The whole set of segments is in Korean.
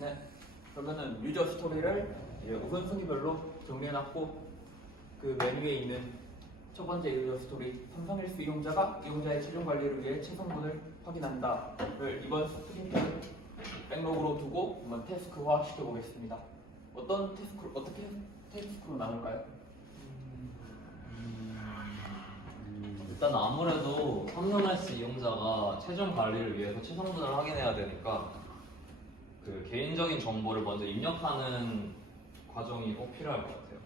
네. 그러면은 유저 스토리를 이제 우선순위별로 정리해놨고 그 맨 위에 있는 첫 번째 유저 스토리 삼성일스 이용자가 이용자의 최종 관리를 위해 최성분을 확인한다를 이번 스프린트 백로그로 두고 한번 태스크화 시켜보겠습니다. 어떻게 태스크로 나눌까요? 일단 아무래도 삼성S 이용자가 최종 관리를 위해서 최성분을 확인해야 되니까 그 개인적인 정보를 먼저 입력하는 과정이 꼭 필요할 것 같아요.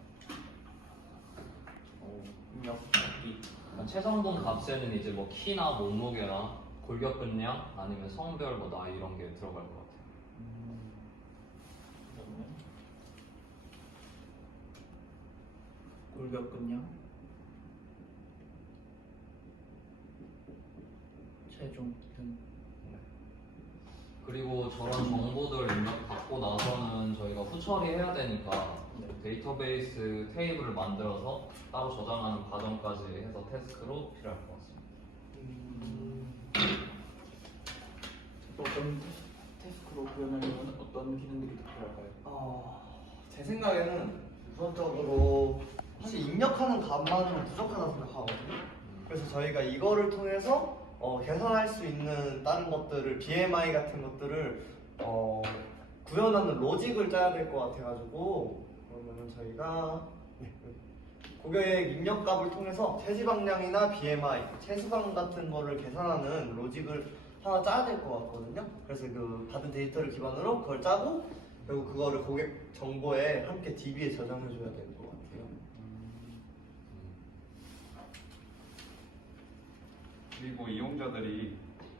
입력하기. 최성분 값에는 이제 뭐 키나 몸무게나 골격근량 아니면 성별 뭐 나이 이런 게 들어갈 것 같아요. 골격근량, 체중 등. 그리고 저런 정보들 입력받고 나서는 저희가 후처리해야 되니까 데이터베이스 테이블을 만들어서 따로 저장하는 과정까지 해서 태스크로 필요할 것 같습니다. 또 어떤 태스크로 구현하려면 어떤 기능들이 더 필요할까요? 제 생각에는 우선적으로 사실 입력하는 값만으로 부족하다고 생각하거든요. 그래서 저희가 이거를 통해서 개선할 수 있는 다른 것들을 BMI 같은 것들을 구현하는 로직을 짜야 될 것 같아가지고 그러면은 저희가 고객 입력값을 통해서 체지방량이나 BMI, 체수방 같은 거를 계산하는 로직을 하나 짜야 될 것 같거든요. 그래서 그 받은 데이터를 기반으로 그걸 짜고 그리고 그거를 고객 정보에 함께 DB에 저장해줘야 될 것 같아요. 그리고 이용자들이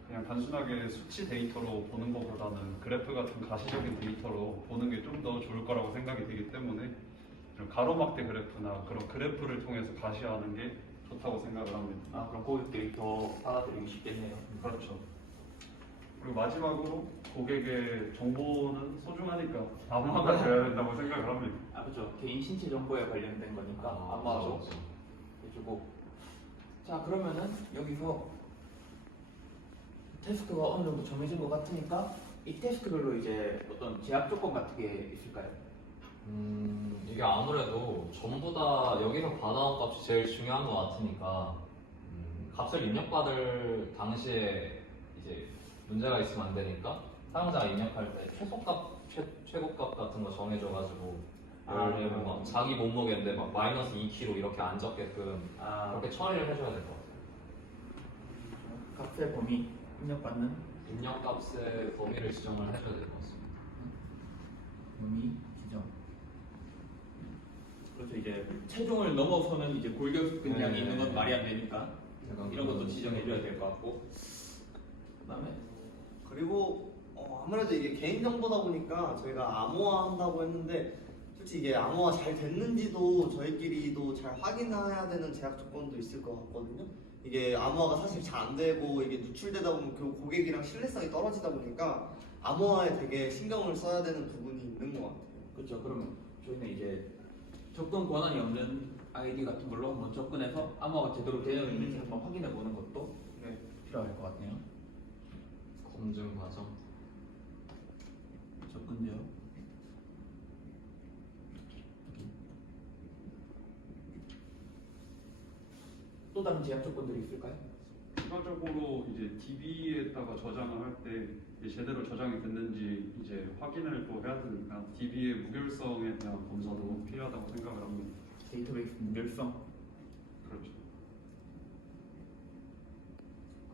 그냥 단순하게 수치 데이터로 보는 것보다는 그래프 같은 가시적인 데이터로 보는 게 좀 더 좋을 거라고 생각이 되기 때문에 이런 가로막대 그래프나 그런 그래프를 통해서 가시화하는 게 좋다고 생각을 합니다. 그럼 고객들이 더 받아들이기 쉽겠네요. 그렇죠. 그리고 마지막으로 고객의 정보는 소중하니까 암호화가 되어야 된다고 생각을 합니다. 그렇죠. 개인 신체 정보에 관련된 거니까 아마도 그렇죠. 해주고. 자, 그러면은 여기서 태스크가 어느 정도 정해진 것 같으니까 이 태스크별로 이제 어떤 제약 조건 같은 게 있을까요? 이게 아무래도 전부 다 여기서 받아온 값이 제일 중요한 것 같으니까 값을 입력받을 당시에 이제 문제가 있으면 안 되니까 사용자가 입력할 때 최고값 같은 거 정해줘가지고 예를 들면 막 자기 몸무게인데 막 마이너스 2kg 이렇게 안 적게끔 그렇게 처리를 해줘야 될 것 같아요. 값의 범위 입력받는 입력값의 범위를 지정을 해줘야 될 것 같습니다. 범위 지정. 그래서 이제 체중을 넘어서는 이제 골격근량이 있는 건 말이 안 되니까 이런 것도 지정해줘야 될 것 같고. 그다음에 그리고 아무래도 이게 개인정보다 보니까 저희가 암호화 한다고 했는데 솔직히 이게 암호화 잘 됐는지도 저희끼리도 잘 확인해야 되는 제약 조건도 있을 것 같거든요. 이게 암호화가 사실 잘 안 되고 이게 누출되다 보면 그 고객이랑 신뢰성이 떨어지다 보니까 암호화에 되게 신경을 써야 되는 부분이 있는 것 같아요. 그렇죠. 그러면 저희는 이제 접근 권한이 없는 아이디 같은 걸로 한번 접근해서 암호화가 제대로 되어 있는지 한번 확인해 보는 것도 필요할 것 같네요. 검증 과정. 접근제요. 또 다른 제약 조건들이 있을까요? 추가적으로 이제 DB에다가 저장을 할 때 제대로 저장이 됐는지 이제 확인을 또 해야 되니까 DB의 무결성에 대한 검사도 필요하다고 생각을 합니다. 데이터베이스 무결성. 그렇죠.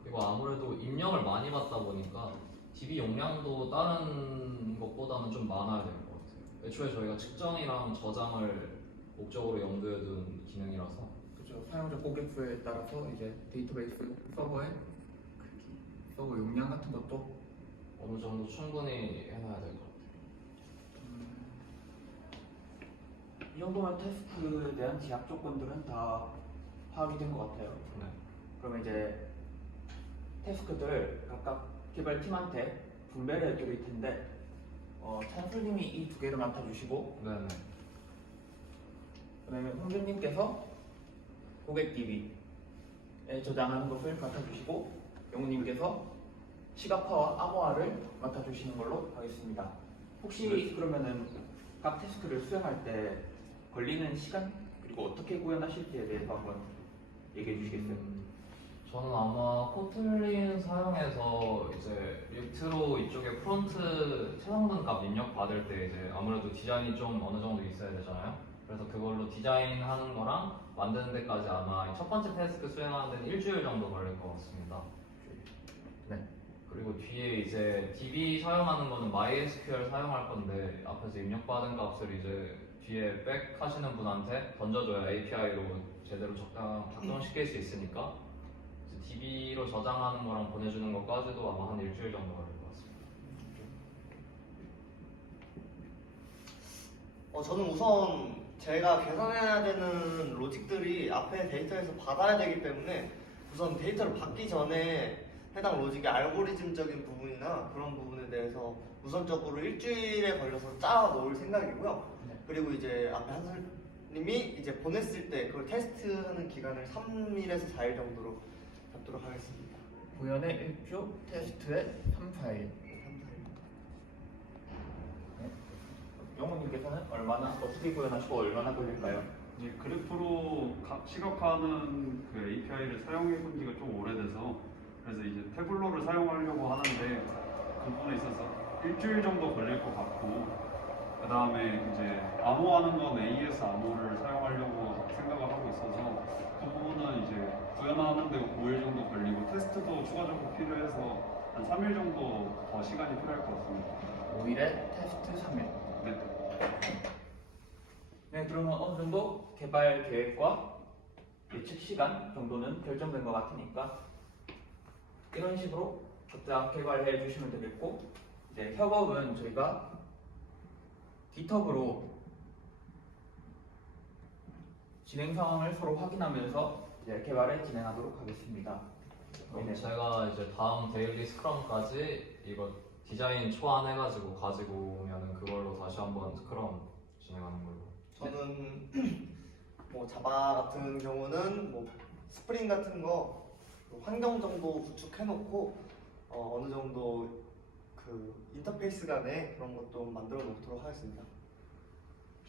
그리고 아무래도 입력을 많이 받다 보니까 DB 용량도 다른 것보다는 좀 많아야 될 것 같아요. 애초에 저희가 측정이랑 저장을 목적으로 염두에 둔 기능이라서 그렇죠. 사용자 고객 수에 따라서 이제 데이터베이스 서버의 크기, 서버 용량 같은 것도 어느 정도 충분히 해놔야 될 것 같아요. 이 정도면 태스크에 대한 제약 조건들은 다 파악이 된 것 같아요. 네. 그러면 이제 태스크들을 각각 개발팀한테 분배를 해드릴 텐데 찬술님이 이 두 개를 맡아주시고 네네. 그다음에 홍준님께서 고객 DB에 저장하는 것을 맡아주시고 영우님께서 시각화와 암호화를 맡아주시는 걸로 하겠습니다. 혹시 그러면은 각 태스크를 수행할 때 걸리는 시간 그리고 어떻게 구현하실지에 대해서 한번 얘기해 주시겠어요? 저는 아마 코틀린 사용해서 이제 유트로 이쪽에 프론트 최상분 값 입력 받을 때 이제 아무래도 디자인이 좀 어느 정도 있어야 되잖아요. 그래서 그걸로 디자인하는 거랑 만드는 데까지 아마 첫 번째 태스크 수행하는 데는 일주일 정도 걸릴 것 같습니다. 네. 그리고 뒤에 이제 DB 사용하는 거는 MySQL 사용할 건데 앞에서 입력받은 값을 이제 뒤에 백 하시는 분한테 던져줘야 API로 제대로 작동시킬 수 있으니까 이제 DB로 저장하는 거랑 보내주는 것까지도 아마 한 일주일 정도 걸릴 것 같습니다. 저는 우선 제가 계산해야 되는 로직들이 앞에 데이터에서 받아야 되기 때문에 우선 데이터를 받기 전에 해당 로직의 알고리즘적인 부분이나 그런 부분에 대해서 우선적으로 일주일에 걸려서 짜 놓을 생각이고요. 네. 그리고 이제 앞에 한솔님이 이제 보냈을 때 그걸 테스트하는 기간을 3일에서 4일 정도로 잡도록 하겠습니다. 구현의 1주, 테스트의 3, 4일. 영호님께서는 얼마나 어떻게 구현하시고 얼마나 걸릴까요? 이 그래프로 시각화하는 그 API를 사용해 본 지가 좀 오래돼서 그래서 이제 태블로를 사용하려고 하는데 그 부분에 있어서 일주일 정도 걸릴 것 같고 그 다음에 이제 암호하는 건 AES 암호를 사용하려고 생각을 하고 있어서 그 부분은 이제 구현하는데 5일 정도 걸리고 테스트도 추가적으로 필요해서 한 3일 정도 더 시간이 필요할 것 같습니다. 5일에 테스트 3일. 네. 네, 그러면 어느 정도 개발 계획과 예측 시간 정도는 결정된 것 같으니까 이런 식으로 각자 개발해 주시면 되겠고 이제 협업은 저희가 GitHub으로 진행 상황을 서로 확인하면서 이제 개발을 진행하도록 하겠습니다. 그럼 네. 제가 이제 다음 데일리 스크럼까지 이거 디자인 초안해가지고 가지고 오면은 그걸로 다시 한번 스크럼 진행하는 걸로. 저는 뭐 자바 같은 경우는 뭐 스프링 같은 거 환경 정도 구축해놓고 어느 정도 그 인터페이스 간에 그런 것도 만들어 놓도록 하겠습니다.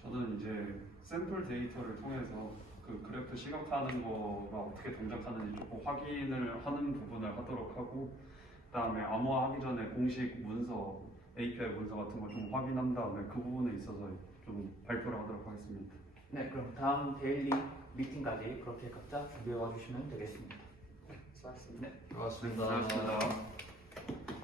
저는 이제 샘플 데이터를 통해서 그 그래프 시각화하는 거가 어떻게 동작하는지 조금 확인을 하는 부분을 하도록 하고 그다음에 암호화하기 전에 공식 문서, API 문서 같은 거 좀 확인한 다음에 그 부분에 있어서 좀 발표를 하도록 하겠습니다. 네, 그럼 다음 데일리 미팅까지 그렇게 각자 준비해 와 주시면 되겠습니다. 수고하셨습니다. 네. 고맙습니다. 고맙습니다.